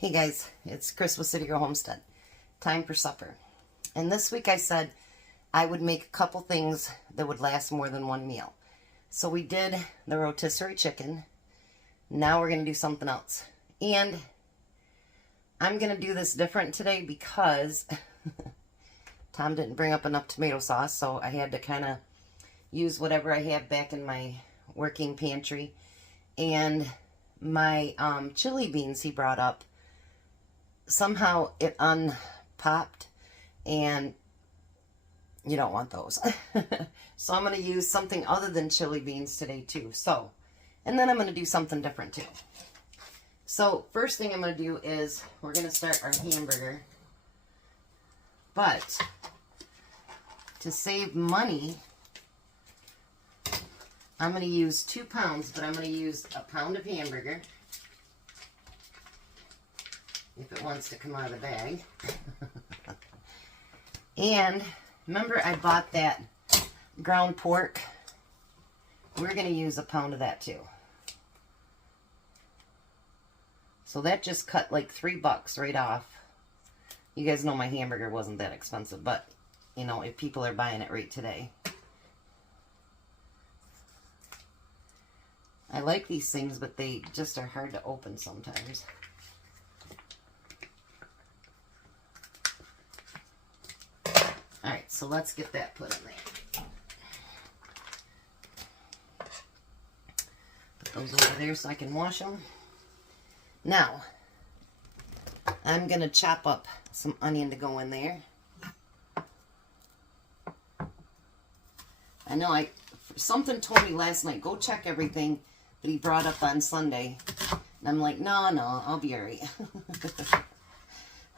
Hey guys, it's Chris with City Girl Homestead. Time for supper. And this week I said I would make a couple things that would last more than one meal. So we did the rotisserie chicken. Now we're going to do something else. And I'm going to do this different today because Tom didn't bring up enough tomato sauce, so I had to kind of use whatever I have back in my working pantry. And my chili beans he brought up, somehow it unpopped, and you don't want those. So I'm going to use something other than chili beans today too. So, and then I'm going to do something different too. So first thing I'm going to do is we're going to start our hamburger. But to save money, I'm going to use 2 pounds, but I'm going to use a pound of hamburger. If it wants to come out of the bag. And remember I bought that ground pork? We're going to use a pound of that too. So that just cut like $3 right off. You guys know my hamburger wasn't that expensive, but you know, if people are buying it right today. I like these things, but they just are hard to open sometimes. Alright, so let's get that put in there. Put those over there so I can wash them. Now, I'm going to chop up some onion to go in there. I know something told me last night, go check everything that he brought up on Sunday. And I'm like, no, I'll be alright.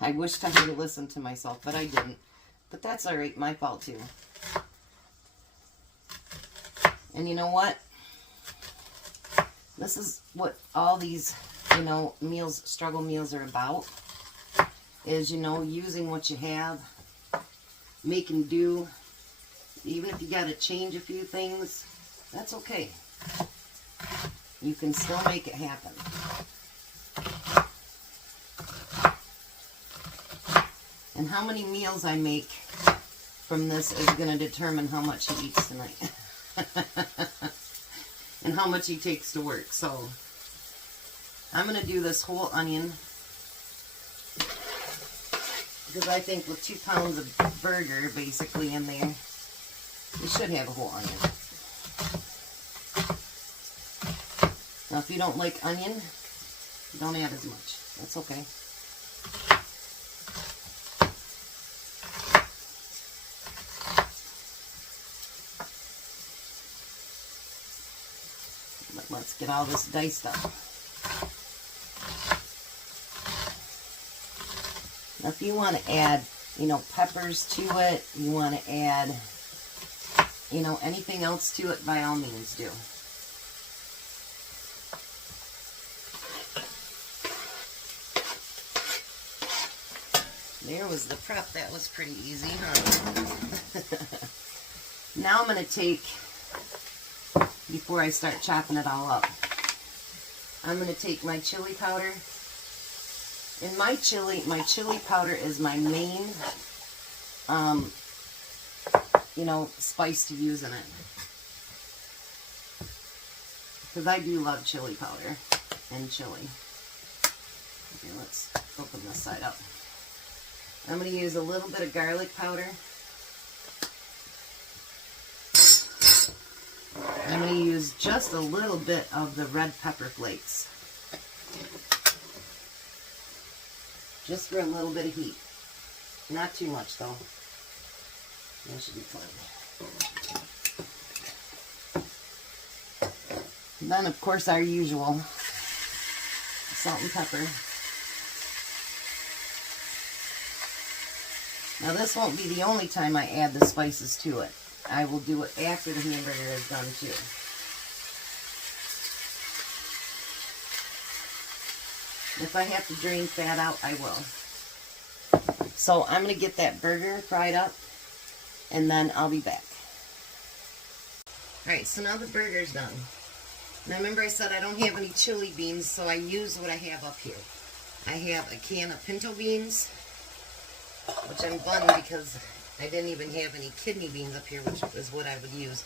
I wished I would have listened to myself, but I didn't. But that's alright, my fault too. And you know what? This is what all these, struggle meals are about. Is, using what you have. Making do. Even if you got to change a few things, that's okay. You can still make it happen. And how many meals I make from this is going to determine how much he eats tonight. And how much he takes to work. So, I'm going to do this whole onion. Because I think with 2 pounds of burger basically in there, you should have a whole onion. Now, if you don't like onion, don't add as much. That's okay. But let's get all this diced up. Now, if you want to add, peppers to it, you want to add, anything else to it, by all means do. There was the prep. That was pretty easy, huh? Now I'm going to take, before I start chopping it all up, I'm going to take my chili powder. And my chili powder is my main, spice to use in it. Because I do love chili powder and chili. Okay, let's open this side up. I'm going to use a little bit of garlic powder. I'm going to use just a little bit of the red pepper flakes. Just for a little bit of heat. Not too much though. That should be fine. And then of course our usual salt and pepper. Now this won't be the only time I add the spices to it. I will do it after the hamburger is done too. If I have to drain fat out, I will. So I'm going to get that burger fried up, and then I'll be back. Alright, so now the burger's done. Now remember I said I don't have any chili beans, so I use what I have up here. I have a can of pinto beans, which I'm bummed because I didn't even have any kidney beans up here, which is what I would use.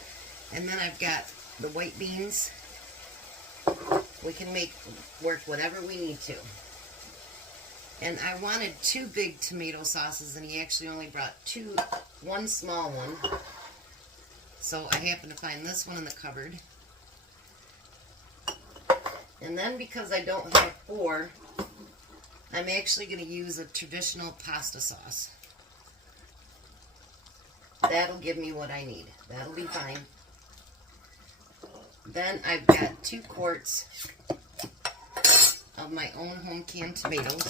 And then I've got the white beans. We can make work whatever we need to. And I wanted 2 big tomato sauces, and he actually only brought 1 small one. So I happened to find this one in the cupboard. And then because I don't have 4, I'm actually going to use a traditional pasta sauce. That'll give me what I need. That'll be fine. Then I've got 2 quarts of my own home canned tomatoes.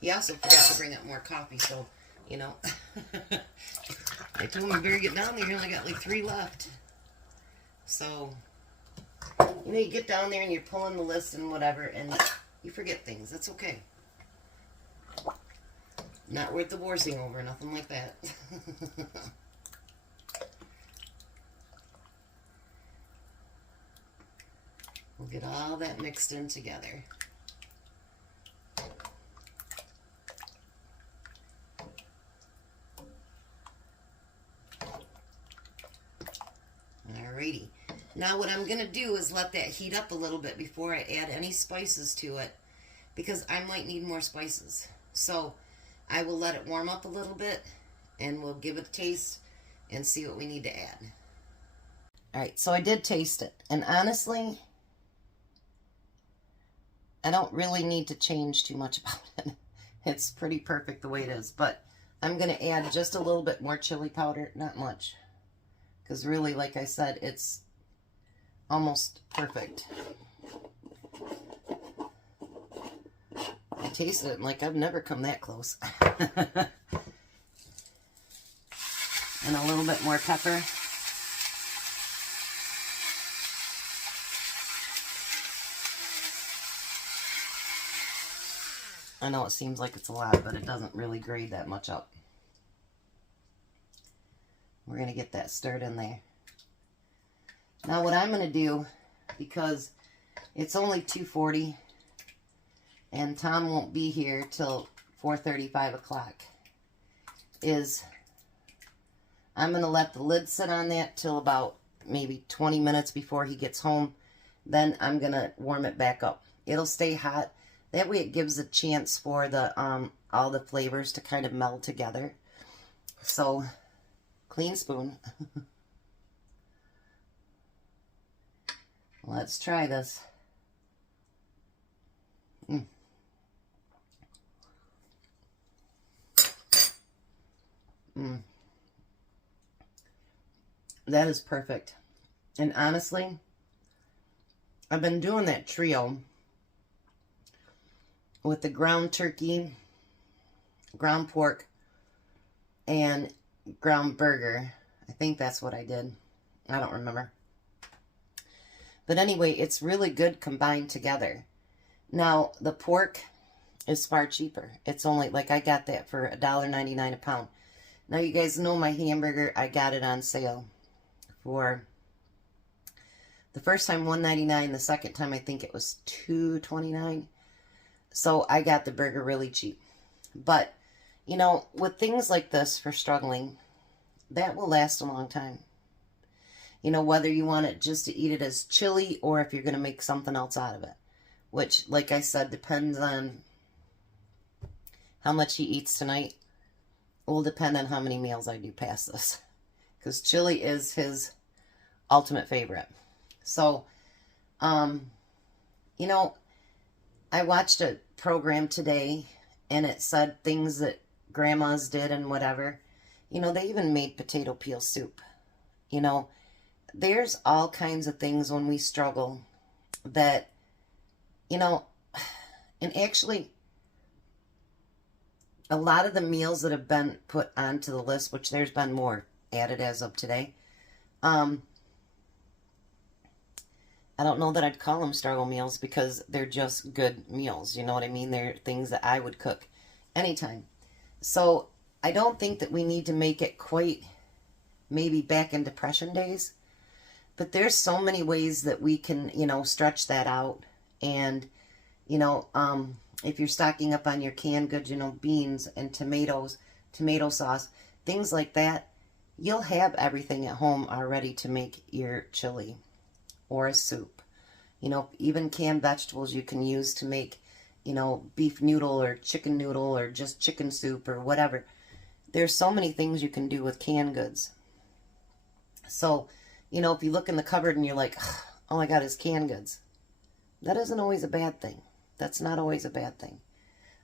He also forgot to bring up more coffee, so, you know, I told him I better get down there. He only got like 3 left. So, you know, you get down there and you're pulling the list and whatever, and you forget things. That's okay. Not worth divorcing over, nothing like that. We'll get all that mixed in together. Alrighty. Now what I'm going to do is let that heat up a little bit before I add any spices to it, because I might need more spices. So I will let it warm up a little bit, and we'll give it a taste and see what we need to add. Alright, so I did taste it, and honestly, I don't really need to change too much about it. It's pretty perfect the way it is, but I'm going to add just a little bit more chili powder, not much, because really, like I said, it's almost perfect. I tasted it and like I've never come that close. And a little bit more pepper. I know it seems like it's a lot, but it doesn't really grade that much up. We're going to get that stirred in there. Now what I'm going to do, because it's only 2:40 and Tom won't be here till 4:30, 5 o'clock, is I'm going to let the lid sit on that till about maybe 20 minutes before he gets home. Then I'm going to warm it back up. It'll stay hot. That way it gives a chance for the all the flavors to kind of meld together. So, clean spoon. Let's try this. That is perfect. And honestly, I've been doing that trio with the ground turkey, ground pork, and ground burger. I think that's what I did. I don't remember. But anyway, it's really good combined together. Now, the pork is far cheaper. It's only, like, I got that for $1.99 a pound. Now, you guys know my hamburger, I got it on sale for the first time $1.99, the second time I think it was $2.29. So I got the burger really cheap. But, you know, with things like this for struggling, that will last a long time. You know, whether you want it just to eat it as chili or if you're going to make something else out of it. Which, like I said, depends on how much he eats tonight. It will depend on how many meals I do past this. Because chili is his ultimate favorite. So, you know, I watched a program today and it said things that grandmas did and whatever. You know, they even made potato peel soup. You know, there's all kinds of things when we struggle that, you know, and actually a lot of the meals that have been put onto the list, which there's been more added as of today, I don't know that I'd call them struggle meals because they're just good meals. You know what I mean? They're things that I would cook anytime. So I don't think that we need to make it quite maybe back in Depression days. But there's so many ways that we can, you know, stretch that out. And, you know, if you're stocking up on your canned goods, you know, beans and tomatoes, tomato sauce, things like that, you'll have everything at home already to make your chili or a soup. You know, even canned vegetables you can use to make, you know, beef noodle or just chicken soup or whatever. There's so many things you can do with canned goods. So, you know, if you look in the cupboard and you're like, all I got is canned goods, that isn't always a bad thing. That's not always a bad thing.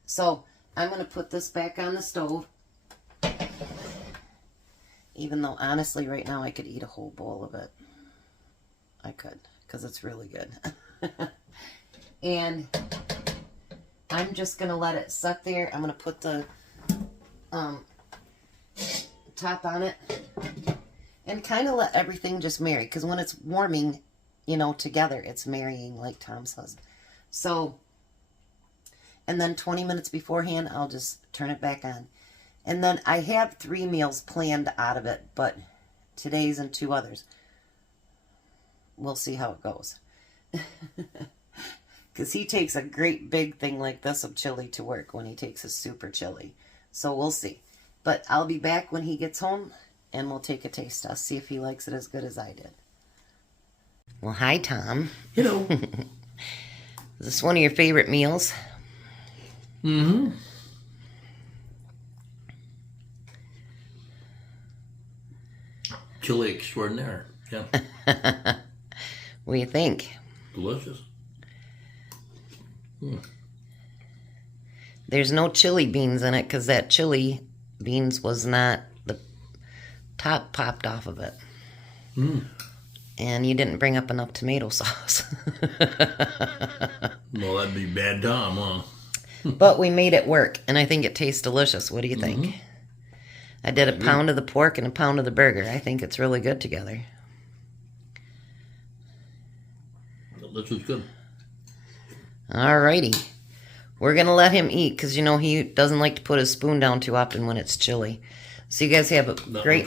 So I'm going to put this back on the stove. Even though, honestly, right now I could eat a whole bowl of it. I could, because it's really good. And I'm just going to let it sit there. I'm going to put the top on it and kind of let everything just marry. Because when it's warming, you know, together, it's marrying, like Tom says. So, and then 20 minutes beforehand, I'll just turn it back on. And then I have 3 meals planned out of it, but today's and 2 others. We'll see how it goes. Because he takes a great big thing like this of chili to work when he takes a super chili. So we'll see. But I'll be back when he gets home, and we'll take a taste test, see if he likes it as good as I did. Well, hi, Tom. Hello. Is this one of your favorite meals? Mm-hmm. Chili extraordinaire. Yeah. What do you think? Delicious. There's no chili beans in it because that chili beans was not, the top popped off of it. And you didn't bring up enough tomato sauce. Well, that'd be bad Tom, huh? But we made it work, and I think it tastes delicious. What do you think? I did a pound of the pork and a pound of the burger. I think it's really good together. This was good. Alrighty. We're going to let him eat because, you know, he doesn't like to put his spoon down too often when it's chili. So you guys have a great,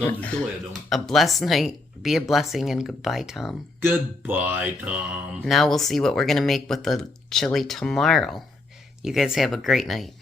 a blessed night. Be a blessing, and goodbye, Tom. Goodbye, Tom. Now we'll see what we're going to make with the chili tomorrow. You guys have a great night.